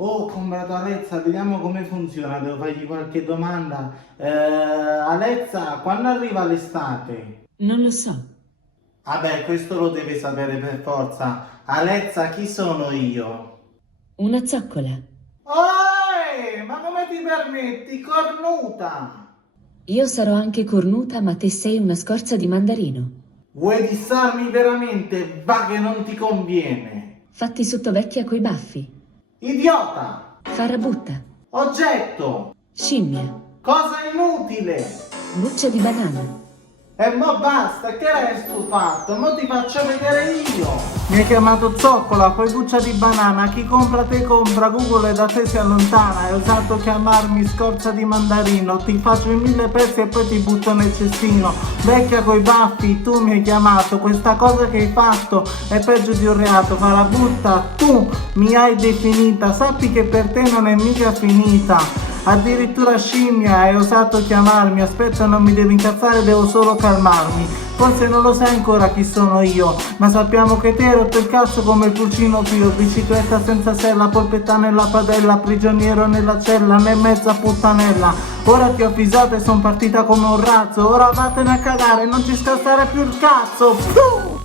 Oh, ho comprato Alexa, vediamo come funziona, devo fargli qualche domanda. Alexa, quando arriva l'estate? Non lo so. Vabbè, questo lo deve sapere per forza. Alexa, chi sono io? Una zoccola. Oi, ma come ti permetti, cornuta? Io sarò anche cornuta, ma te sei una scorza di mandarino. Vuoi dissarmi veramente? Va che non ti conviene. Fatti sotto vecchia coi baffi. Idiota! Farabutta. Oggetto! Scimmia. Cosa inutile! Buccia di banana. E mo basta, che hai stufato? Mo ti faccio vedere io! Mi hai chiamato zoccola, poi buccia di banana, chi compra te compra, Google da te si allontana, hai osato chiamarmi scorza di mandarino, ti faccio in 1000 pezzi e poi ti butto nel cestino, vecchia coi baffi, tu mi hai chiamato, questa cosa che hai fatto è peggio di un reato, farabutta, tu mi hai definita, sappi che per te non è mica finita. Addirittura scimmia, hai osato chiamarmi, aspetta non mi devi incazzare, devo solo calmarmi. Forse non lo sai ancora chi sono io, ma sappiamo che te hai rotto il cazzo come il pulcino pio, bicicletta senza sella, polpetta nella padella, prigioniero nella cella, né mezza puttanella. Ora ti ho avvisato e son partita come un razzo, ora vattene a cagare, non ci scassare più il cazzo. Puh!